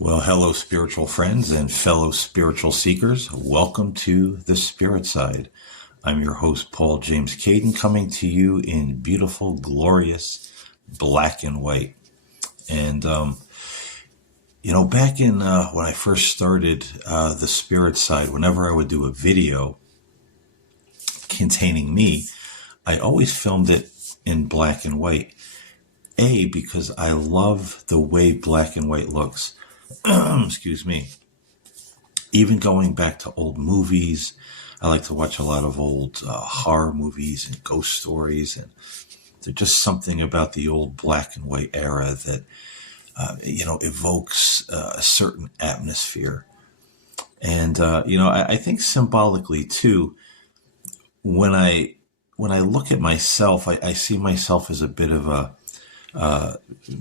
Well, hello, spiritual friends and fellow spiritual seekers. Welcome to the Spirit Side. I'm your host, Paul James Caiden, coming to you in beautiful, glorious black and white. And, back in when I first started the Spirit Side, whenever I would do a video containing me, I always filmed it in black and white. Because I love the way black and white looks. Excuse me. Even going back to old movies, I like to watch a lot of old horror movies and ghost stories, and there's just something about the old black and white era that evokes a certain atmosphere. And I think symbolically too, when I look at myself, I see myself as a bit of a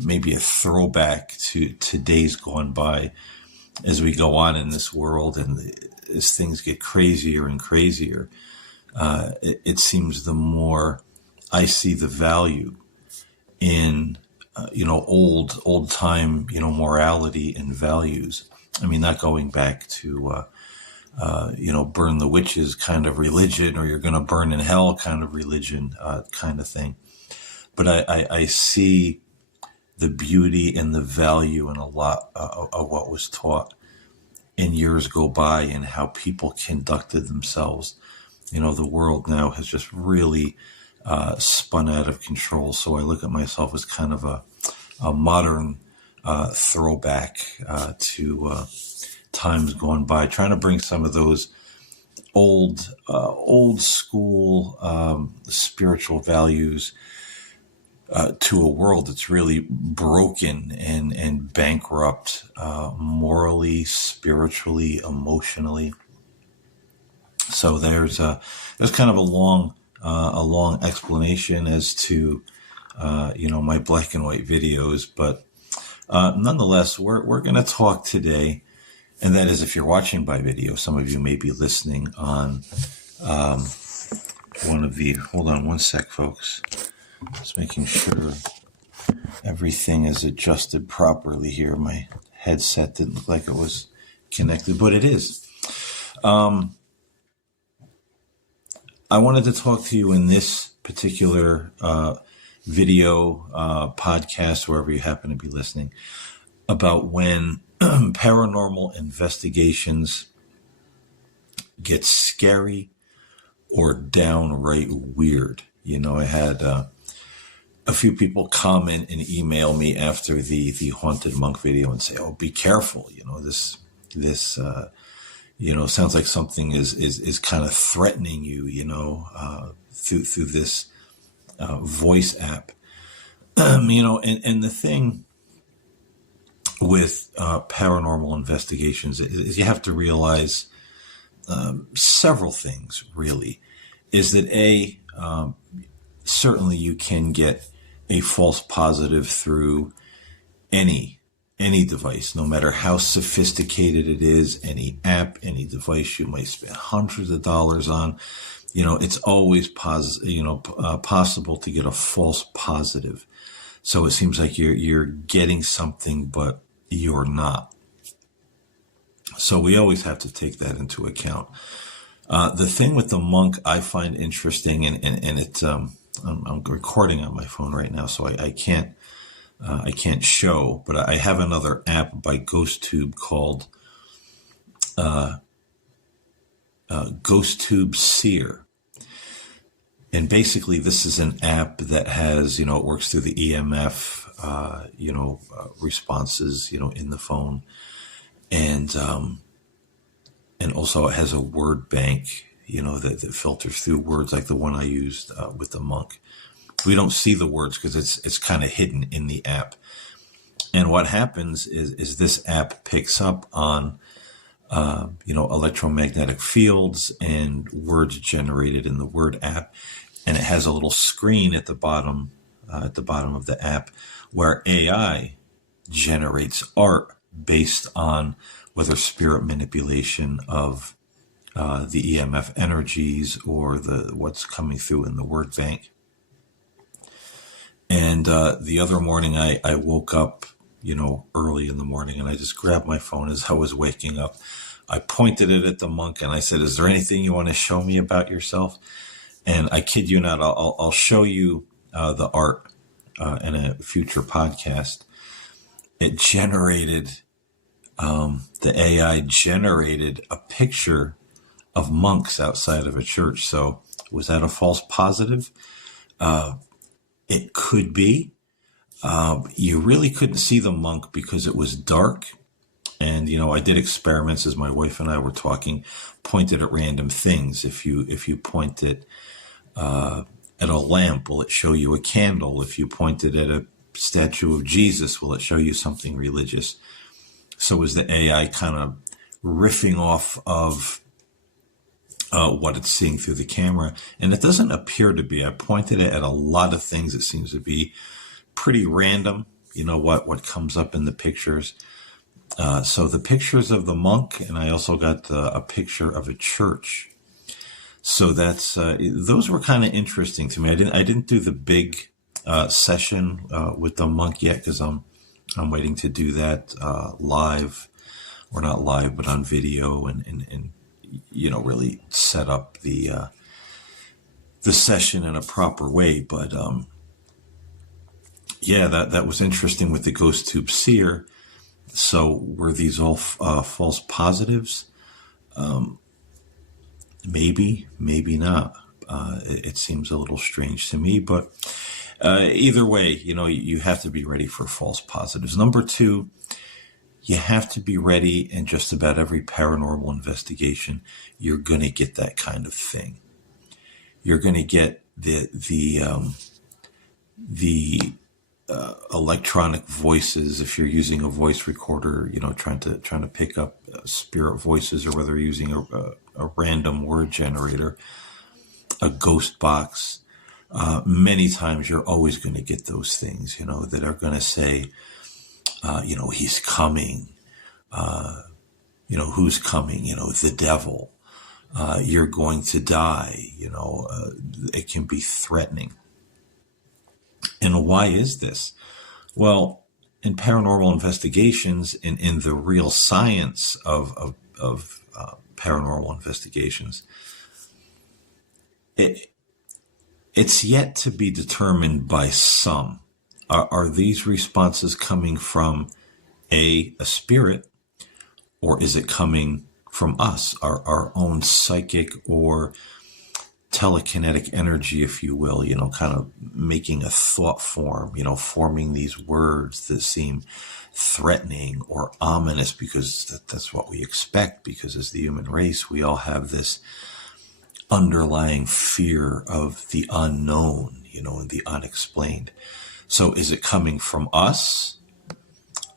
maybe a throwback to days gone by as we go on in this world, and as things get crazier and crazier, it seems the more I see the value in old time morality and values. I mean, not going back to burn the witches kind of religion, or you're going to burn in hell kind of religion kind of thing. But I see the beauty and the value in a lot of what was taught in years go by, and how people conducted themselves. The world now has just really spun out of control. So I look at myself as kind of a modern throwback to times gone by, trying to bring some of those old school spiritual values to a world that's really broken and bankrupt, morally, spiritually, emotionally. So there's kind of a long explanation as to my black and white videos, but nonetheless, we're going to talk today, and that is if you're watching by video. Some of you may be listening on one of the. Hold on one sec, folks. Just making sure everything is adjusted properly here. My headset didn't look like it was connected, but it is. I wanted to talk to you in this particular video, podcast, wherever you happen to be listening, about when paranormal investigations get scary or downright weird. I had a few people comment and email me after the Haunted Monk video and say, "Oh, be careful! This sounds like something is kind of threatening you, through this voice app." And the thing with paranormal investigations is you have to realize several things. Really, is that certainly you can get a false positive through any device, no matter how sophisticated it is, any app, any device you might spend hundreds of dollars on. It's always possible to get a false positive. So it seems like you're getting something, but you're not. So we always have to take that into account. The thing with the monk I find interesting, and it's I'm recording on my phone right now, so I can't show, but I have another app by GhostTube called GhostTube Seer. And basically this is an app that has, it works through the EMF, responses, in the phone. And also it has a word bank, that filters through words like the one I used with the monk. We don't see the words because it's kind of hidden in the app. And what happens is this app picks up on, electromagnetic fields and words generated in the word app. And it has a little screen at the bottom of the app where AI generates art based on whether spirit manipulation of the EMF energies or what's coming through in the word bank. And the other morning I woke up early in the morning, and I just grabbed my phone as I was waking up. I pointed it at the monk and I said, "Is there anything you want to show me about yourself?" And I kid you not, I'll show you the art in a future podcast. It generated, the AI generated a picture of monks outside of a church. So was that a false positive? It could be. You really couldn't see the monk because it was dark. And, I did experiments as my wife and I were talking, pointed at random things. If you point it at a lamp, will it show you a candle? If you point it at a statue of Jesus, will it show you something religious? So is the AI kind of riffing off of what it's seeing through the camera? And it doesn't appear to be. I pointed it at a lot of things. It seems to be pretty random, what comes up in the pictures. So the pictures of the monk, and I also got a picture of a church. So that's those were kind of interesting to me. I didn't do the big session with the monk yet because I'm waiting to do that live, or not live, but on video, and really set up the session in a proper way. But that was interesting with the ghost tube seer. So were these all false positives? Maybe not. It seems a little strange to me, but either way, you have to be ready for false positives. Number two, you have to be ready in just about every paranormal investigation. You're going to get that kind of thing. You're going to get the electronic voices. If you're using a voice recorder, trying to pick up spirit voices, or whether you're using a random word generator, a ghost box. Many times you're always going to get those things, that are going to say, he's coming, who's coming, the devil, you're going to die, it can be threatening. And why is this? Well, in paranormal investigations, and in the real science of paranormal investigations, it's yet to be determined by some. Are these responses coming from a spirit, or is it coming from us, our own psychic or telekinetic energy, if you will, kind of making a thought form, forming these words that seem threatening or ominous, because that's what we expect, because as the human race, we all have this underlying fear of the unknown, and the unexplained. So is it coming from us,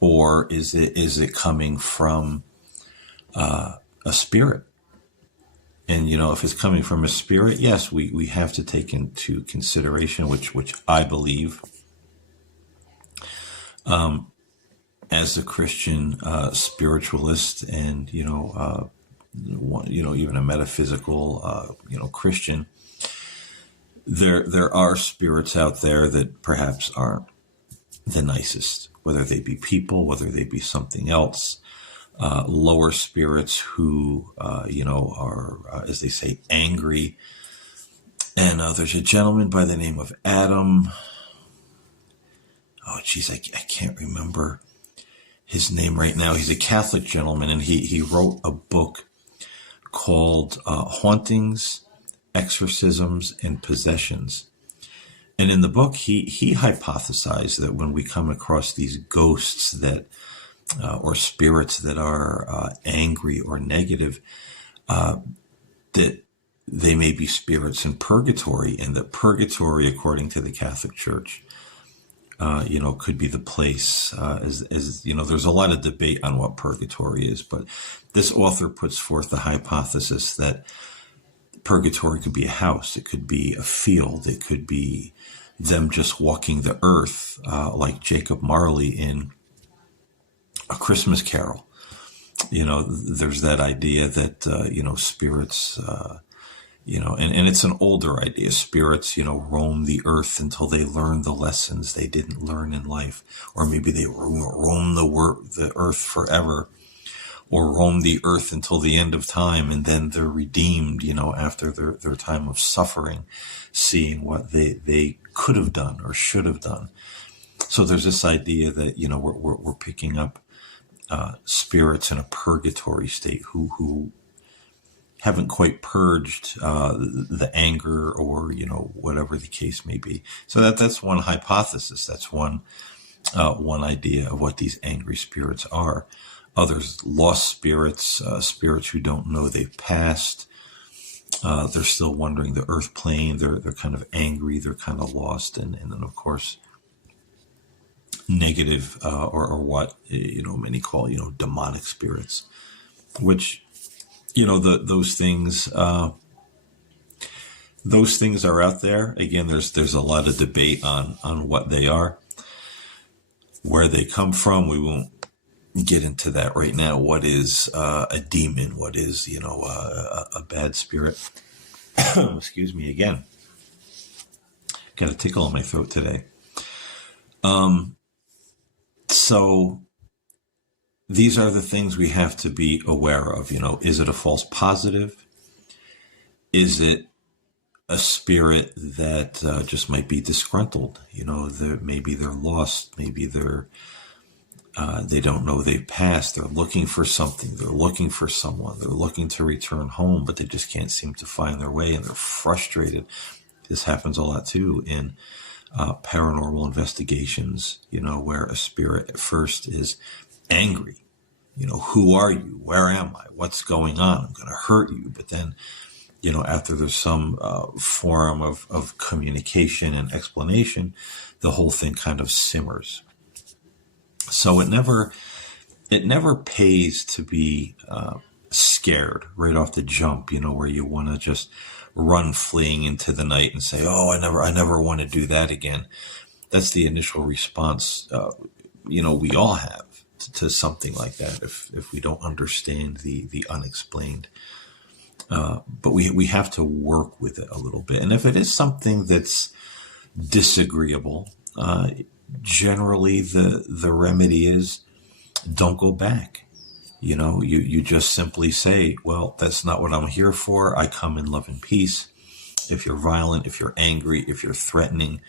or is it coming from a spirit? And, if it's coming from a spirit, yes, we have to take into consideration, which I believe, as a Christian spiritualist, and, even a metaphysical, Christian, there are spirits out there that perhaps aren't the nicest, whether they be people, whether they be something else. Lower spirits who, are, as they say, angry. And there's a gentleman by the name of Adam. Oh, geez, I can't remember his name right now. He's a Catholic gentleman, and he wrote a book called Hauntings, Exorcisms, and Possessions. And in the book, he hypothesized that when we come across these ghosts that or spirits that are angry or negative, that they may be spirits in purgatory, and that purgatory, according to the Catholic Church, could be the place, as there's a lot of debate on what purgatory is, but this author puts forth the hypothesis that purgatory could be a house, it could be a field, it could be them just walking the earth, like Jacob Marley in A Christmas Carol. There's that idea that, spirits, and it's an older idea. Spirits, roam the earth until they learn the lessons they didn't learn in life. Or maybe they roam the earth forever, or roam the earth until the end of time, and then they're redeemed, after their time of suffering, seeing what they could have done or should have done. So there's this idea that, we're picking up spirits in a purgatory state who haven't quite purged the anger, or whatever the case may be. So that's one hypothesis. That's one idea of what these angry spirits are. Others, lost spirits, spirits who don't know they've passed. They're still wandering the earth plane. They're kind of angry. They're kind of lost, and then of course negative, or what many call demonic spirits, which those things are out there. Again, there's a lot of debate on what they are, where they come from. We won't get into that right now. What is a demon? What is a bad spirit? Excuse me again. Got a tickle in my throat today. So these are the things we have to be aware of. Is it a false positive? Is it a spirit that just might be disgruntled? Maybe they're lost. Maybe they don't know they've passed. They're looking for something. They're looking for someone. They're looking to return home, but they just can't seem to find their way, and they're frustrated. This happens a lot too in paranormal investigations, where a spirit at first is angry. Who are you? Where am I? What's going on? I'm going to hurt you. But then, after there's some form of communication and explanation, the whole thing kind of simmers. So it never pays to be scared right off the jump, where you want to just run fleeing into the night and say, "Oh, I never want to do that again." That's the initial response, we all have to something like that if we don't understand the unexplained. But we have to work with it a little bit. And if it is something that's disagreeable, generally the remedy is don't go back. You just simply say, well, that's not what I'm here for. I come in love and peace. If you're violent, if you're angry, if you're threatening,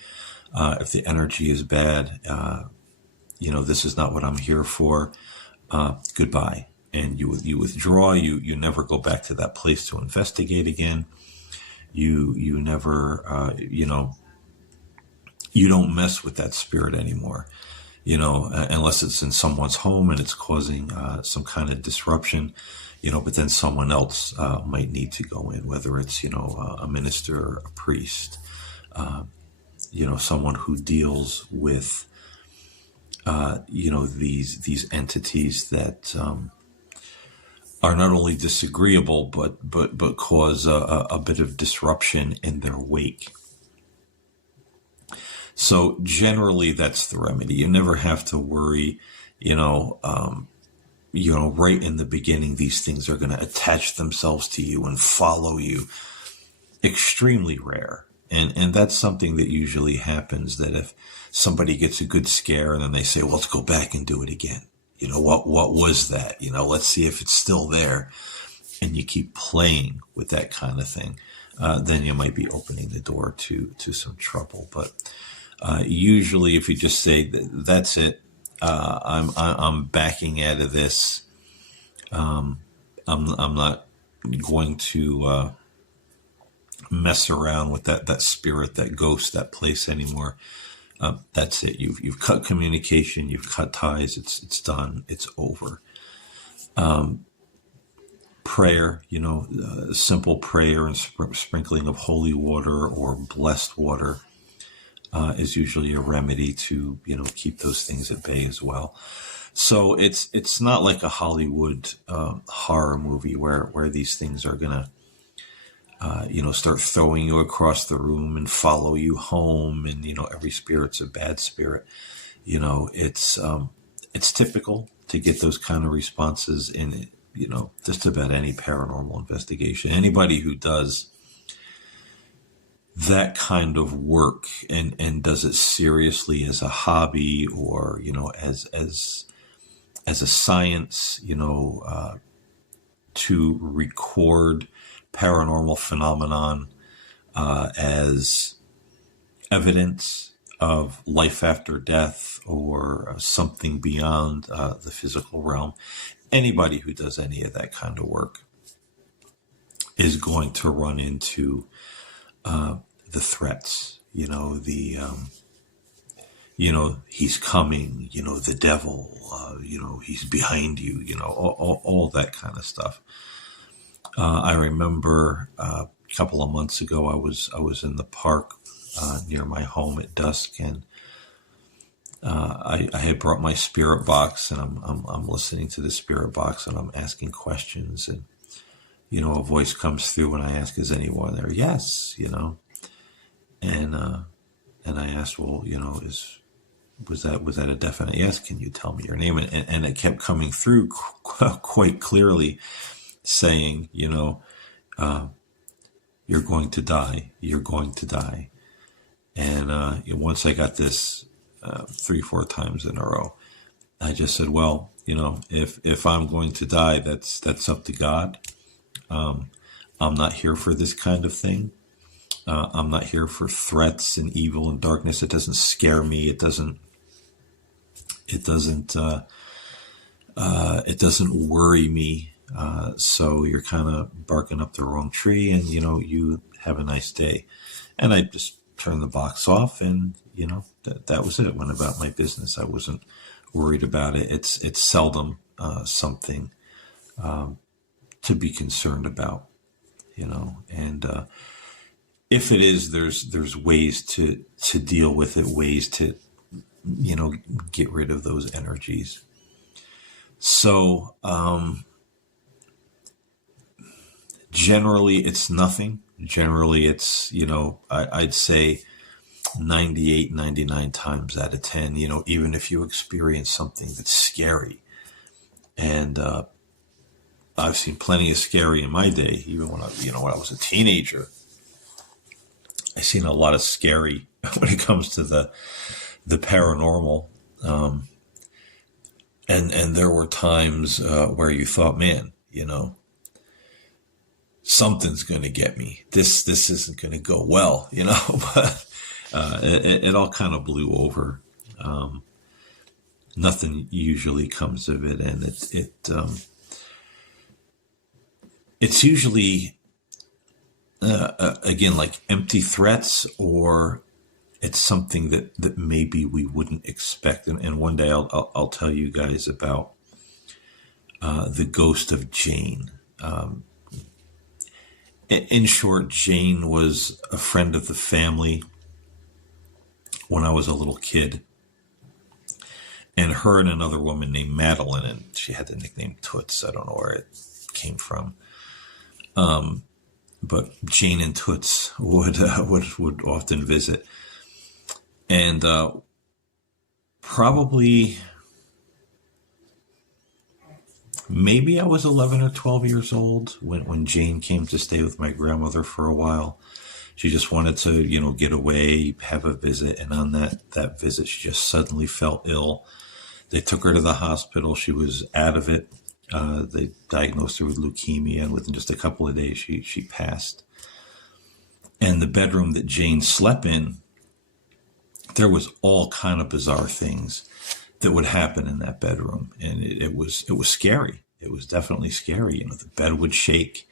if the energy is bad, this is not what I'm here for. Goodbye. And you withdraw. You never go back to that place to investigate again. You never, you don't mess with that spirit anymore. Unless it's in someone's home and it's causing some kind of disruption, but then someone else might need to go in, whether it's, a minister, a priest, someone who deals with, these entities that are not only disagreeable, but cause a bit of disruption in their wake. So generally, that's the remedy. You never have to worry, right in the beginning, these things are going to attach themselves to you and follow you. Extremely rare. And that's something that usually happens, that if somebody gets a good scare and then they say, well, let's go back and do it again. What was that? Let's see if it's still there. And you keep playing with that kind of thing. Then you might be opening the door to some trouble. But usually, if you just say that's it, I'm backing out of this. I'm not going to mess around with that spirit, that ghost, that place anymore. That's it. You've cut communication. You've cut ties. It's done. It's over. Prayer, simple prayer and sprinkling of holy water or blessed water is usually a remedy to, keep those things at bay as well. So it's not like a Hollywood horror movie where these things are gonna, start throwing you across the room and follow you home, and every spirit's a bad spirit. It's typical to get those kind of responses in just about any paranormal investigation. Anybody who does that kind of work and does it seriously as a hobby or, as a science, to record paranormal phenomenon as evidence of life after death or something beyond the physical realm. Anybody who does any of that kind of work is going to run into the threats, he's coming, the devil, he's behind you, all that kind of stuff. I remember a couple of months ago, I was in the park near my home at dusk, and I had brought my spirit box, and I'm listening to the spirit box, and I'm asking questions, and a voice comes through, and I ask, "Is anyone there?" "Yes," and I asked, "Well, was that a definite yes? Can you tell me your name?" And it kept coming through quite clearly, saying, "You're going to die. You're going to die." And once I got this 3-4 times in a row, I just said, "Well, if I'm going to die, that's up to God. I'm not here for this kind of thing. I'm not here for threats and evil and darkness. It doesn't scare me. It doesn't worry me. So you're kind of barking up the wrong tree, and you have a nice day." And I just turned the box off, and that was it. Went about my business. I wasn't worried about it. It's seldom something to be concerned about, and if it is, there's ways to deal with it, ways to get rid of those energies. So generally it's nothing. Generally it's, I'd say 98, 99 times out of 10, even if you experience something that's scary. And I've seen plenty of scary in my day, even when I was a teenager. I've seen a lot of scary when it comes to the paranormal. And there were times where you thought, man, something's going to get me. This isn't going to go well, but it all kind of blew over. Nothing usually comes of it. And it's usually, again, like empty threats, or it's something that maybe we wouldn't expect. And one day I'll tell you guys about the ghost of Jane. In short, Jane was a friend of the family when I was a little kid. And her and another woman named Madeline, and she had the nickname Toots. I don't know where it came from. But Jane and Toots would often visit. And probably, maybe I was 11 or 12 years old when Jane came to stay with my grandmother for a while. She just wanted to, get away, have a visit. And on that visit, she just suddenly felt ill. They took her to the hospital. She was out of it. They diagnosed her with leukemia, and within just a couple of days, she passed. And the bedroom that Jane slept in, there was all kind of bizarre things that would happen in that bedroom, and it was scary. It was definitely scary. The bed would shake.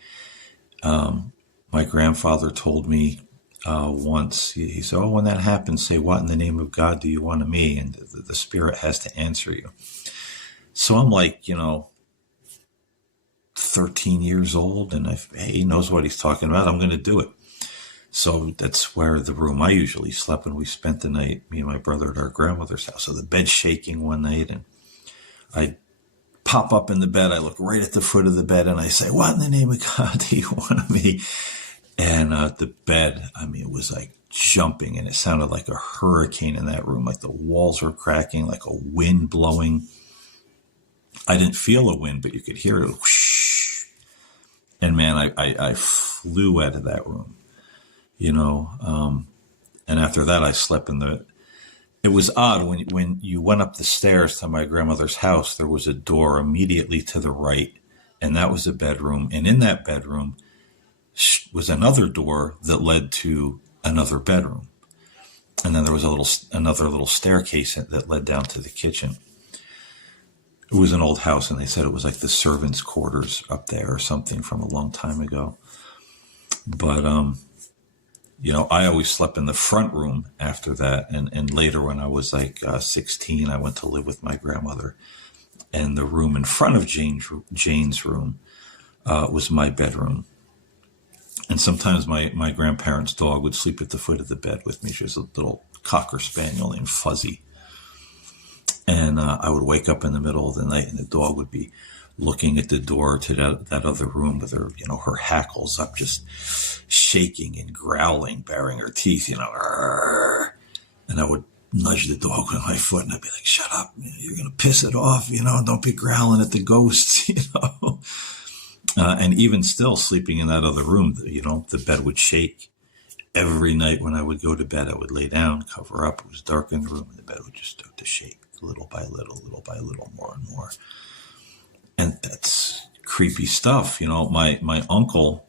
My grandfather told me once, he said, "Oh, when that happens, say, 'What in the name of God do you want of me?' And the spirit has to answer you." So I'm like, 13 years old, and he knows what he's talking about. I'm going to do it. So that's where the room I usually slept when we spent the night, me and my brother, at our grandmother's house. So the bed's shaking one night, and I pop up in the bed. I look right at the foot of the bed, and I say, "What in the name of God do you want of me?" And the bed, it was like jumping, and it sounded like a hurricane in that room. Like the walls were cracking, like a wind blowing. I didn't feel a wind, but you could hear it. Whoosh. And man, I flew out of that room. you know. And after that, I slept in the. It was odd when you went up the stairs to my grandmother's house. There was a door immediately to the right, and that was a bedroom. And in that bedroom was another door that led to another bedroom. And then there was another little staircase that led down to the kitchen. It was an old house, and they said it was like the servants' quarters up there or something from a long time ago. But you know, I always slept in the front room after that. And later, when I was like 16, I went to live with my grandmother, and the room in front of Jane's room was my bedroom. And sometimes my grandparents' dog would sleep at the foot of the bed with me. She was a little cocker spaniel named Fuzzy. And I would wake up in the middle of the night, and the dog would be looking at the door to that other room with her, you know, her hackles up, just shaking and growling, baring her teeth, you know. And I would nudge the dog with my foot, and I'd be like, "Shut up! You're gonna piss it off, you know. Don't be growling at the ghosts, you know." And even still, sleeping in that other room, you know, the bed would shake. Every night when I would go to bed, I would lay down, cover up. It was dark in the room, and the bed would just start to shake, little by little, more and more. And that's creepy stuff. You know, my uncle,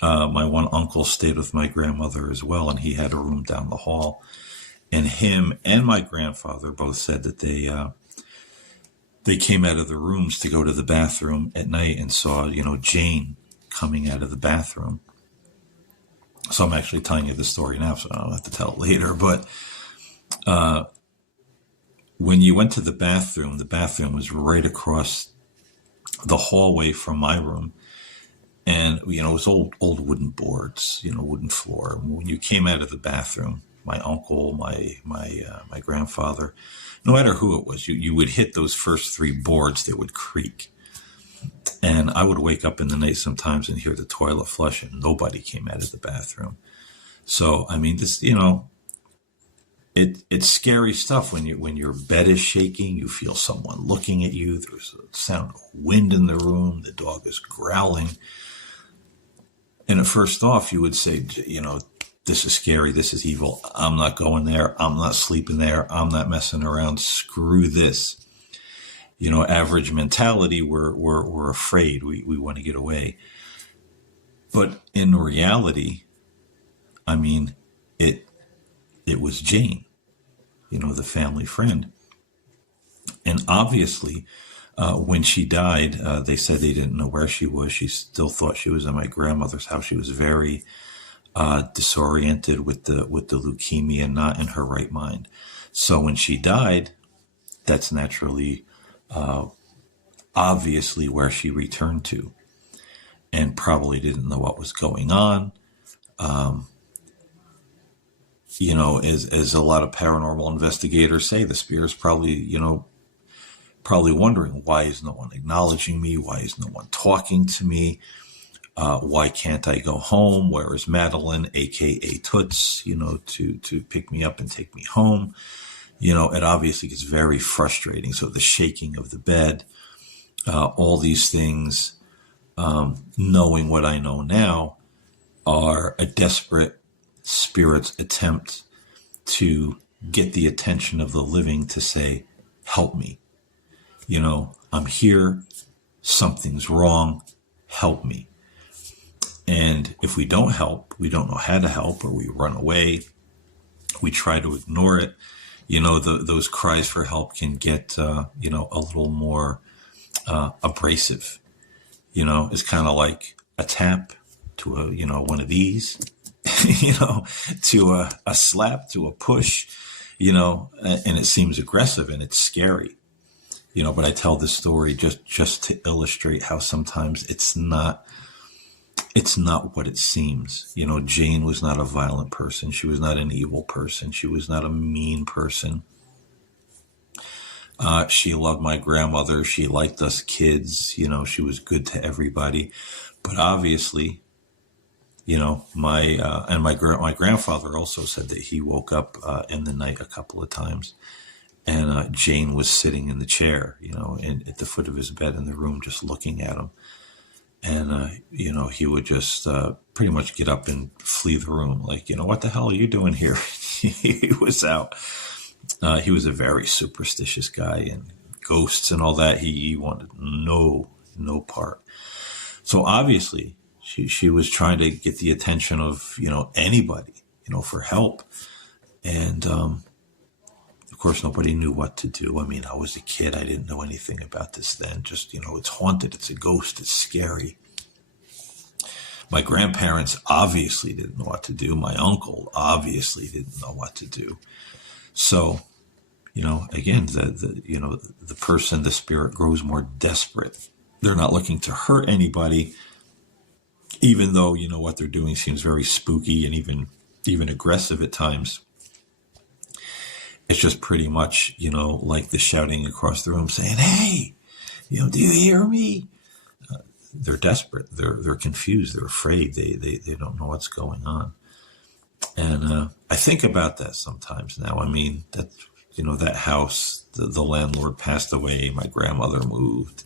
my one uncle stayed with my grandmother as well, and he had a room down the hall. And him and my grandfather both said that they came out of the rooms to go to the bathroom at night and saw, you know, Jane coming out of the bathroom. So I'm actually telling you the story now, so I don't have to tell it later. But when you went to the bathroom was right across the hallway from my room. And, you know, it was old wooden boards, you know, wooden floor. And when you came out of the bathroom, my uncle, my grandfather, no matter who it was, you would hit those first three boards that would creak. And I would wake up in the night sometimes and hear the toilet flush, and nobody came out of the bathroom. So, I mean, this, you know, it's scary stuff when your bed is shaking, you feel someone looking at you, there's a sound of wind in the room, the dog is growling. And at first off, you would say, you know, this is scary, this is evil, I'm not going there, I'm not sleeping there, I'm not messing around, screw this. You know, average mentality, we're afraid, we want to get away. But in reality, I mean, it was Jane, you know, the family friend. And obviously, when she died, they said they didn't know where she was. She still thought she was in my grandmother's house. She was very disoriented with the leukemia, not in her right mind. So when she died, that's naturally, obviously where she returned to, and probably didn't know what was going on. You know, as a lot of paranormal investigators say, the spirit's probably, you know, probably wondering, why is no one acknowledging me? Why is no one talking to me? Why can't I go home? Where is Madeline, aka Toots, you know, to pick me up and take me home? You know, it obviously gets very frustrating. So the shaking of the bed, all these things, knowing what I know now, are a desperate spirit's attempt to get the attention of the living to say, help me. You know, I'm here, something's wrong, help me. And if we don't help, we don't know how to help, or we run away, we try to ignore it, you know, those cries for help can get, you know, a little more abrasive. You know, it's kind of like a tap to a, you know, one of these, you know, to a slap, to a push, you know, and it seems aggressive and it's scary, you know, but I tell this story just to illustrate how sometimes it's not what it seems. You know, Jane was not a violent person. She was not an evil person. She was not a mean person. She loved my grandmother. She liked us kids. You know, she was good to everybody. But obviously, you know, my grandfather also said that he woke up in the night a couple of times, and Jane was sitting in the chair, you know, at the foot of his bed in the room, just looking at him. And, he would just pretty much get up and flee the room. Like, what the hell are you doing here? He was out. He was a very superstitious guy, and ghosts and all that. He wanted no part. So obviously she was trying to get the attention of, anybody, for help. And, of course, nobody knew what to do. I mean, I was a kid. I didn't know anything about this then. Just, it's haunted. It's a ghost. It's scary. My grandparents obviously didn't know what to do. My uncle obviously didn't know what to do. So, again, the person, the spirit grows more desperate. They're not looking to hurt anybody, even though, what they're doing seems very spooky and even aggressive at times. It's just pretty much, like the shouting across the room saying, "Hey, do you hear me?" They're desperate. They're confused. They're afraid. They don't know what's going on. And I think about that sometimes now. I mean, that house, the landlord passed away. My grandmother moved.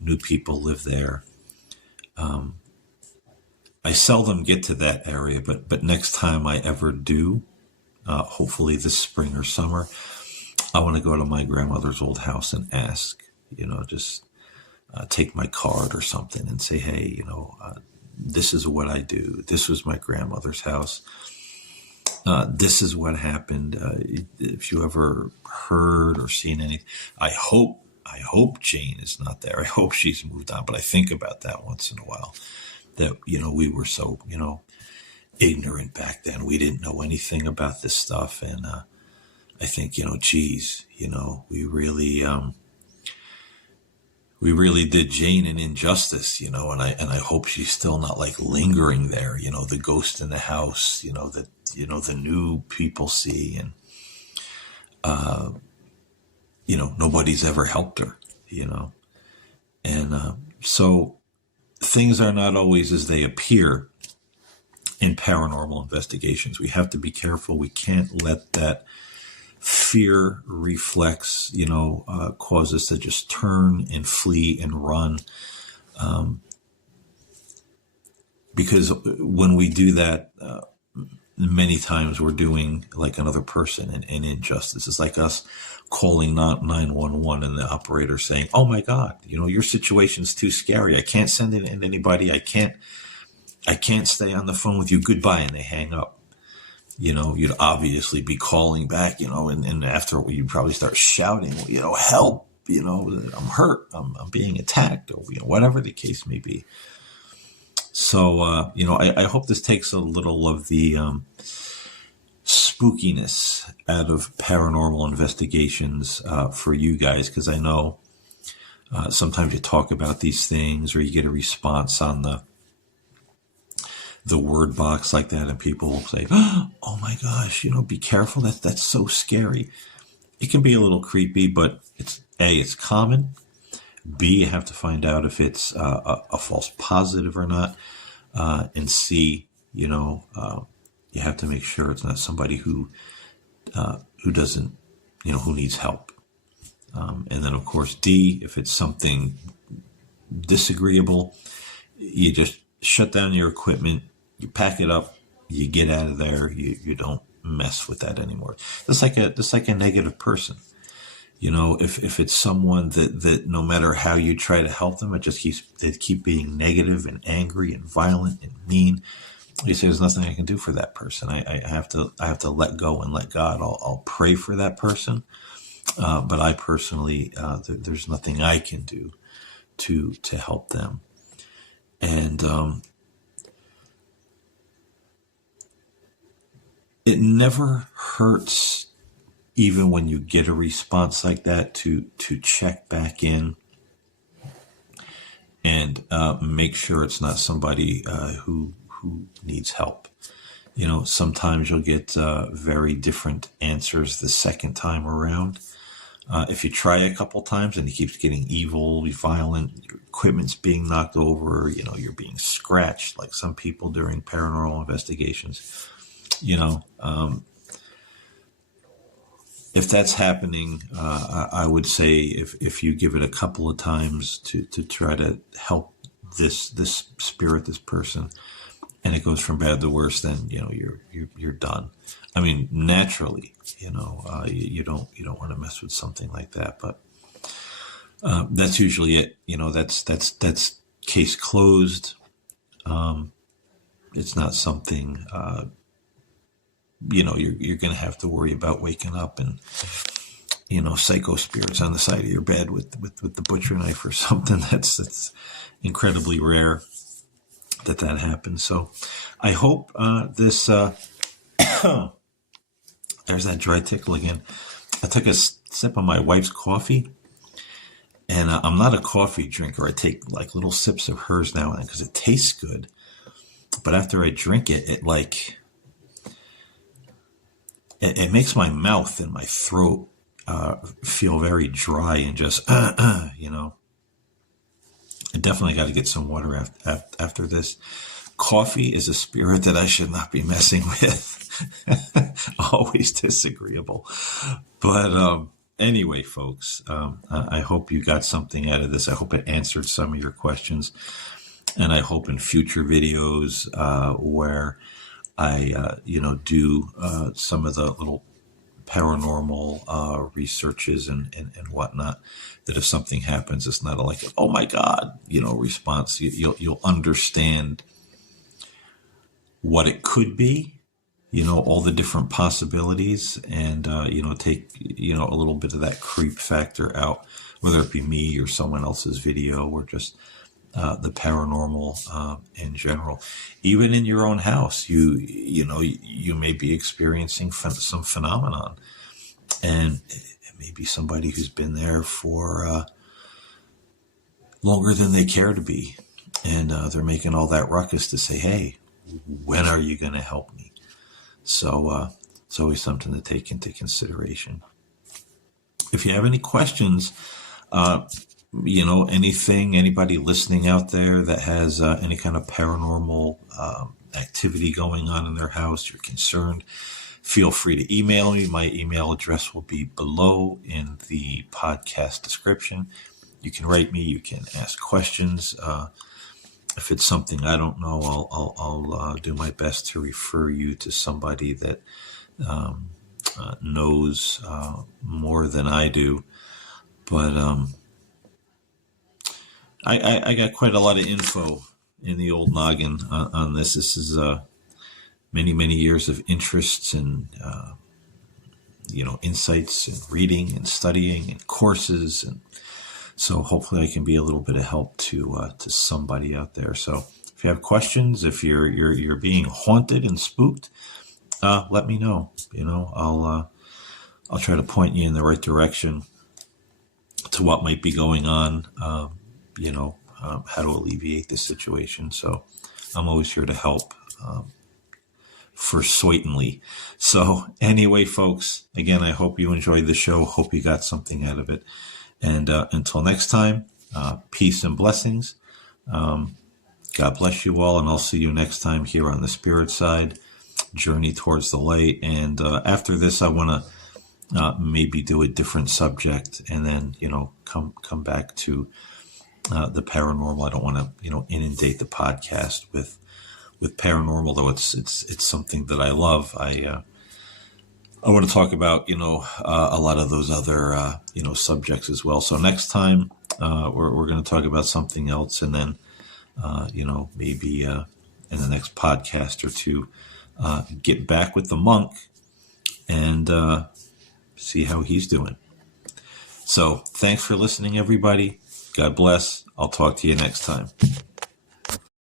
New people live there. I seldom get to that area, but next time I ever do, hopefully this spring or summer, I want to go to my grandmother's old house and ask, just take my card or something and say, "Hey, this is what I do. This was my grandmother's house. This is what happened. If you ever heard or seen anything, I hope Jane is not there. I hope she's moved on." But I think about that once in a while, that, we were so, ignorant back then. We didn't know anything about this stuff. And I think, geez, we really did Jane an injustice, and I hope she's still not like lingering there, the ghost in the house, that, the new people see, and, nobody's ever helped her, and so things are not always as they appear in paranormal investigations. We have to be careful. We can't let that fear reflex, cause us to just turn and flee and run. Because when we do that, many times we're doing like another person an injustice. It's like us calling 911 and the operator saying, "Oh my God, your situation's too scary. I can't send it in anybody. I can't stay on the phone with you. Goodbye." And they hang up. You'd obviously be calling back, and after you'd probably start shouting, "Help, I'm hurt, I'm being attacked," or, whatever the case may be. So, I hope this takes a little of the spookiness out of paranormal investigations for you guys, because I know sometimes you talk about these things or you get a response on the word box like that, and people will say, "Oh my gosh, be careful. That's so scary." It can be a little creepy, but it's common. B, you have to find out if it's a false positive or not, and C, you have to make sure it's not somebody who doesn't, who needs help. And then of course D, if it's something disagreeable, you just shut down your equipment. You pack it up, you get out of there, you don't mess with that anymore. Just like a negative person. If it's someone that no matter how you try to help them, they keep being negative and angry and violent and mean. You say, "There's nothing I can do for that person. I have to let go and let God. I'll pray for that person. But I personally, there's nothing I can do to help them." And, it never hurts, even when you get a response like that, to check back in and make sure it's not somebody who needs help. Sometimes you'll get very different answers the second time around. If you try a couple times and it keeps getting evil, violent, your equipment's being knocked over, you're being scratched, like some people during paranormal investigations. If that's happening, I would say if you give it a couple of times to try to help this spirit, this person, and it goes from bad to worse, then you're done. I mean, naturally, you don't want to mess with something like that. But that's usually it. That's case closed. It's not something you're going to have to worry about waking up and psycho spirits on the side of your bed with the butcher knife or something. That's incredibly rare that happens. So I hope this there's that dry tickle again. I took a sip of my wife's coffee, and I'm not a coffee drinker. I take like little sips of hers now and then because it tastes good. But after I drink it, it makes my mouth and my throat feel very dry and just, I definitely got to get some water after this. Coffee is a spirit that I should not be messing with. Always disagreeable. But anyway, folks, I hope you got something out of this. I hope it answered some of your questions. And I hope in future videos where I, do some of the little paranormal researches and whatnot, that if something happens, it's not like, oh my God, response. You'll understand what it could be, all the different possibilities, and, take, a little bit of that creep factor out, whether it be me or someone else's video or just the paranormal in general. Even in your own house, you may be experiencing some phenomenon, and it may be somebody who's been there for longer than they care to be, and they're making all that ruckus to say, hey, when are you going to help me? So it's always something to take into consideration. If you have any questions, anybody listening out there that has any kind of paranormal activity going on in their house, you're concerned, feel free to email me. My email address will be below in the podcast description. You can write me. You can ask questions. If it's something I don't know, I'll do my best to refer you to somebody that knows more than I do. But I got quite a lot of info in the old noggin on this. This is many, many years of interests and insights and reading and studying and courses, and so hopefully I can be a little bit of help to somebody out there. So if you have questions, if you're being haunted and spooked, let me know. I'll try to point you in the right direction to what might be going on. How to alleviate the situation. So I'm always here to help, for certainly. So anyway, folks, again, I hope you enjoyed the show. Hope you got something out of it. And until next time, peace and blessings. God bless you all, and I'll see you next time here on the Spirit Side, Journey Towards the Light. And after this, I want to maybe do a different subject, and then come back to the paranormal. I don't want to inundate the podcast with paranormal, though it's something that I love. I want to talk about a lot of those other subjects as well. So next time we're going to talk about something else, and then maybe in the next podcast or two get back with the monk and see how he's doing. So thanks for listening, everybody. God bless. I'll talk to you next time.